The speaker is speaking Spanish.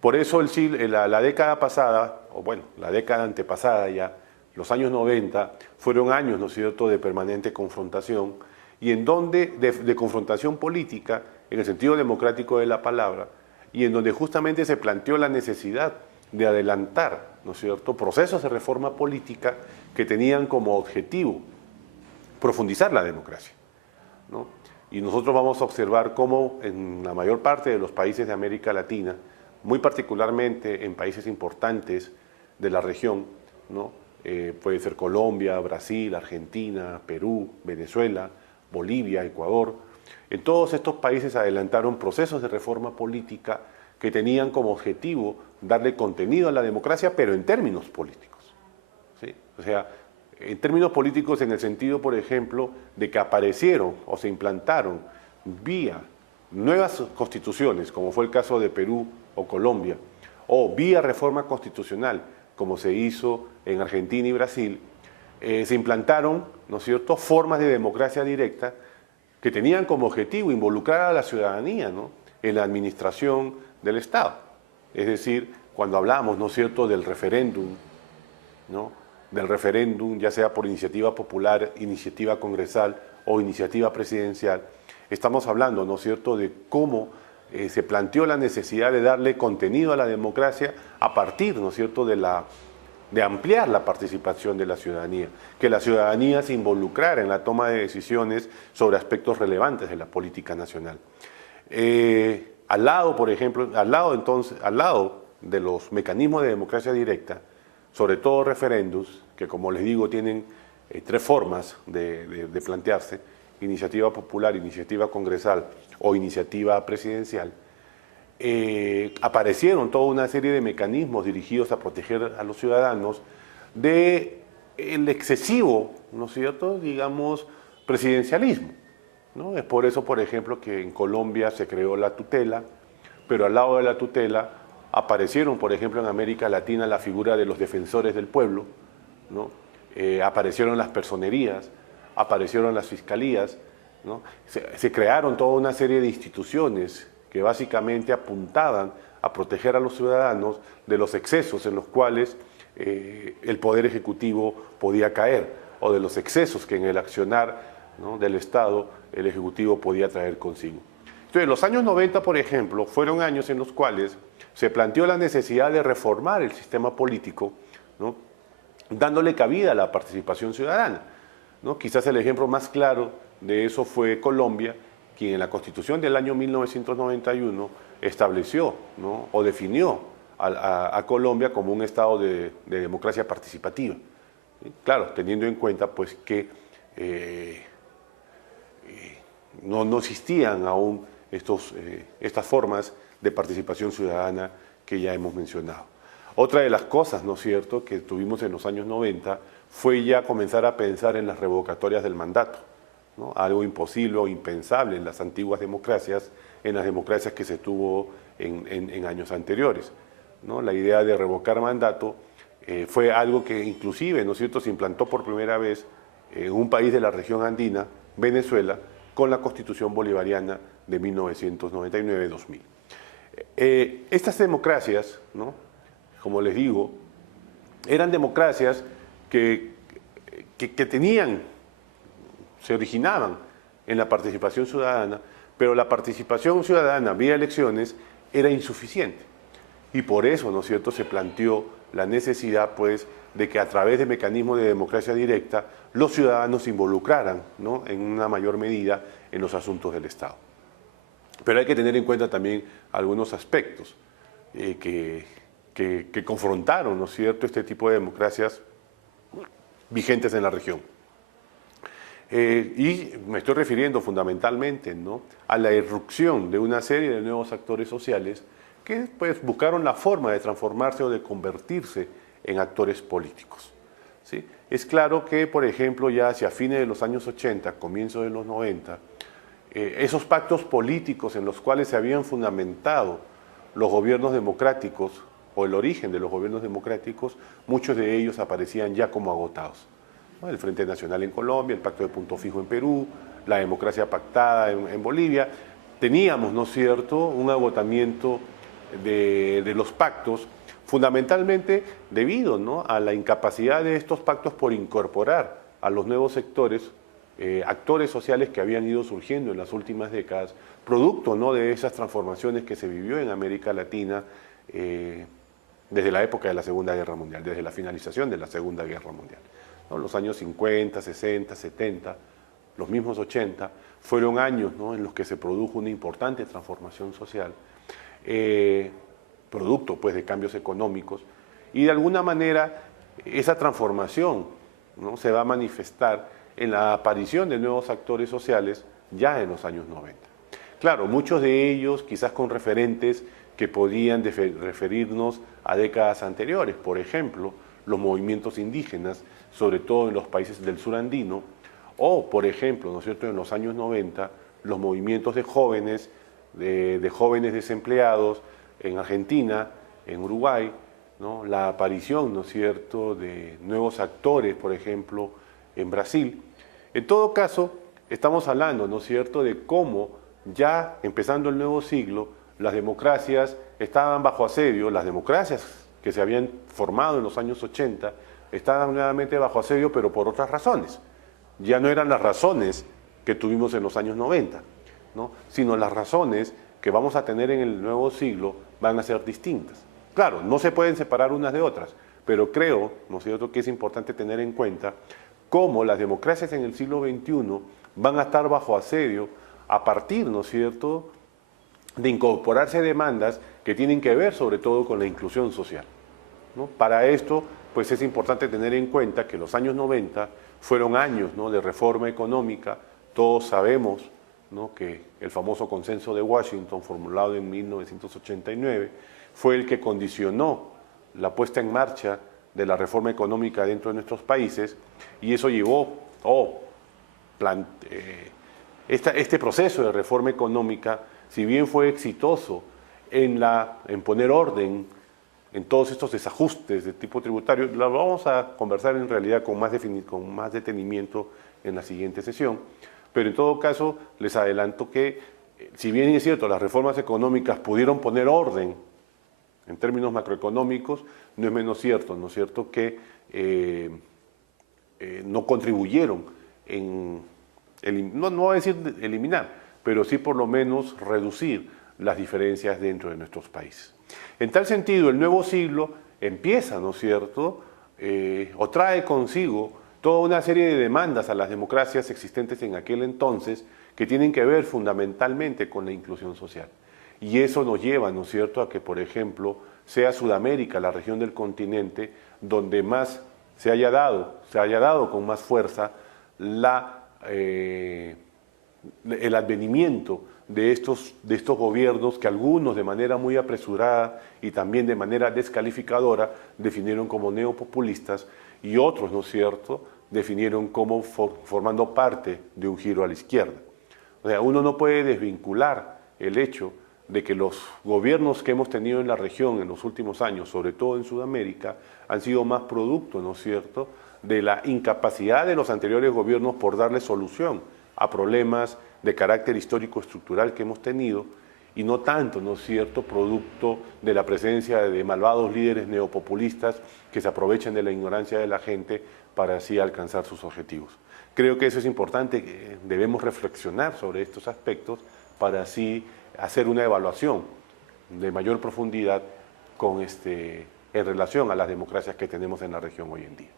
Por eso la década pasada, o bueno, la década antepasada ya, los años 90, fueron años, ¿no es cierto?, de permanente confrontación, y en donde, de confrontación política, en el sentido democrático de la palabra, y en donde justamente se planteó la necesidad de adelantar, ¿no es cierto?, procesos de reforma política que tenían como objetivo profundizar la democracia, ¿no? Y nosotros vamos a observar cómo en la mayor parte de los países de América Latina, muy particularmente en países importantes de la región, ¿no? Puede ser Colombia, Brasil, Argentina, Perú, Venezuela, Bolivia, Ecuador. En todos estos países adelantaron procesos de reforma política que tenían como objetivo darle contenido a la democracia, pero en términos políticos, ¿sí? O sea, en términos políticos en el sentido, por ejemplo, de que aparecieron o se implantaron vía nuevas constituciones, como fue el caso de Perú o Colombia, o vía reforma constitucional, como se hizo en Argentina y Brasil, se implantaron, ¿no es cierto?, formas de democracia directa que tenían como objetivo involucrar a la ciudadanía, ¿no?, en la administración del Estado. Es decir, cuando hablamos, ¿no es cierto?, del referéndum, ¿no?, del referéndum, ya sea por iniciativa popular, iniciativa congresal o iniciativa presidencial, estamos hablando, ¿no es cierto?, de cómo se planteó la necesidad de darle contenido a la democracia a partir, ¿no es cierto?, de ampliar la participación de la ciudadanía, que la ciudadanía se involucrara en la toma de decisiones sobre aspectos relevantes de la política nacional. Al lado, por ejemplo, al lado de los mecanismos de democracia directa, sobre todo referéndums, que como les digo tienen tres formas de plantearse: iniciativa popular, iniciativa congresal o iniciativa presidencial, aparecieron toda una serie de mecanismos dirigidos a proteger a los ciudadanos del excesivo, ¿no es cierto?, digamos, presidencialismo, ¿no? Es por eso, por ejemplo, que en Colombia se creó la tutela, pero al lado de la tutela aparecieron, por ejemplo, en América Latina la figura de los defensores del pueblo, ¿no? Aparecieron las personerías, aparecieron las fiscalías, ¿no? Se crearon toda una serie de instituciones que básicamente apuntaban a proteger a los ciudadanos de los excesos en los cuales el Poder Ejecutivo podía caer, o de los excesos que en el accionar, ¿no?, del Estado el Ejecutivo podía traer consigo. Entonces, los años 90, por ejemplo, fueron años en los cuales se planteó la necesidad de reformar el sistema político, ¿no?, dándole cabida a la participación ciudadana, ¿no? Quizás el ejemplo más claro de eso fue Colombia, quien en la Constitución del año 1991 estableció, ¿no?, o definió a Colombia como un estado de democracia participativa, ¿sí? Claro, teniendo en cuenta pues que no existían aún estas formas de participación ciudadana que ya hemos mencionado. Otra de las cosas, ¿no es cierto?, que tuvimos en los años 90 fue ya comenzar a pensar en las revocatorias del mandato, ¿no?, algo imposible o impensable en las antiguas democracias, en las democracias que se tuvo en años anteriores, ¿no? La idea de revocar mandato fue algo que inclusive, ¿no es cierto?, se implantó por primera vez en un país de la región andina, Venezuela, con la Constitución Bolivariana de 1999-2000. Estas democracias, ¿no?, como les digo, eran democracias que se originaban en la participación ciudadana, pero la participación ciudadana vía elecciones era insuficiente. Y por eso, ¿no es cierto?, se planteó la necesidad, pues, de que a través de mecanismos de democracia directa los ciudadanos se involucraran, ¿no?, en una mayor medida en los asuntos del Estado. Pero hay que tener en cuenta también algunos aspectos que confrontaron, ¿no es cierto?, este tipo de democracias vigentes en la región. Y me estoy refiriendo fundamentalmente, ¿no?, a la irrupción de una serie de nuevos actores sociales que pues, buscaron la forma de transformarse o de convertirse en actores políticos, ¿sí? Es claro que, por ejemplo, ya hacia fines de los años 80, comienzos de los 90, esos pactos políticos en los cuales se habían fundamentado los gobiernos democráticos o el origen de los gobiernos democráticos, muchos de ellos aparecían ya como agotados, ¿no? El Frente Nacional en Colombia, el Pacto de Punto Fijo en Perú, la democracia pactada en Bolivia. Teníamos, ¿no es cierto?, un agotamiento de los pactos, fundamentalmente debido, ¿no?, a la incapacidad de estos pactos por incorporar a los nuevos sectores, actores sociales que habían ido surgiendo en las últimas décadas, producto, ¿no?, de esas transformaciones que se vivió en América Latina desde la época de la Segunda Guerra Mundial, desde la finalización de la Segunda Guerra Mundial, ¿no? Los años 50, 60, 70, los mismos 80, fueron años, ¿no?, en los que se produjo una importante transformación social, producto, pues, de cambios económicos, y de alguna manera esa transformación, ¿no?, se va a manifestar en la aparición de nuevos actores sociales ya en los años 90. Claro, muchos de ellos quizás con referentes que podían referirnos a décadas anteriores, por ejemplo, los movimientos indígenas, sobre todo en los países del sur andino, o, por ejemplo, ¿no es cierto?, en los años 90, los movimientos de jóvenes desempleados en Argentina, en Uruguay, ¿no?, la aparición, ¿no es cierto?, de nuevos actores, por ejemplo, en Brasil. En todo caso, estamos hablando, ¿no es cierto?, de cómo ya empezando el nuevo siglo, las democracias estaban bajo asedio, las democracias que se habían formado en los años 80 estaban nuevamente bajo asedio, pero por otras razones. Ya no eran las razones que tuvimos en los años 90, ¿no?, sino las razones que vamos a tener en el nuevo siglo van a ser distintas. Claro, no se pueden separar unas de otras, pero creo, ¿no es cierto?, que es importante tener en cuenta cómo las democracias en el siglo XXI van a estar bajo asedio a partir, ¿no es cierto?, de incorporarse demandas que tienen que ver sobre todo con la inclusión social, ¿no? Para esto, pues es importante tener en cuenta que los años 90 fueron años, ¿no?, de reforma económica. Todos sabemos, ¿no?, que el famoso consenso de Washington, formulado en 1989, fue el que condicionó la puesta en marcha de la reforma económica dentro de nuestros países, y eso llevó, este proceso de reforma económica, si bien fue exitoso en poner orden en todos estos desajustes de tipo tributario, lo vamos a conversar en realidad con más detenimiento en la siguiente sesión, pero en todo caso les adelanto que, si bien es cierto, las reformas económicas pudieron poner orden en términos macroeconómicos, no es menos cierto, ¿no es cierto?, que no contribuyeron no voy a decir eliminar, pero sí por lo menos reducir las diferencias dentro de nuestros países. En tal sentido, el nuevo siglo empieza, ¿no es cierto?, o trae consigo toda una serie de demandas a las democracias existentes en aquel entonces que tienen que ver fundamentalmente con la inclusión social. Y eso nos lleva, ¿no es cierto?, a que, por ejemplo, sea Sudamérica la región del continente donde más se haya dado con más fuerza el advenimiento de estos gobiernos que algunos de manera muy apresurada y también de manera descalificadora definieron como neopopulistas, y otros, ¿no es cierto?, definieron como formando parte de un giro a la izquierda. O sea, uno no puede desvincular el hecho de que los gobiernos que hemos tenido en la región en los últimos años, sobre todo en Sudamérica, han sido más producto, ¿no es cierto?, de la incapacidad de los anteriores gobiernos por darle solución a problemas de carácter histórico estructural que hemos tenido, y no tanto, ¿no es cierto?, producto de la presencia de malvados líderes neopopulistas que se aprovechan de la ignorancia de la gente para así alcanzar sus objetivos. Creo que eso es importante, que debemos reflexionar sobre estos aspectos para así hacer una evaluación de mayor profundidad en relación a las democracias que tenemos en la región hoy en día.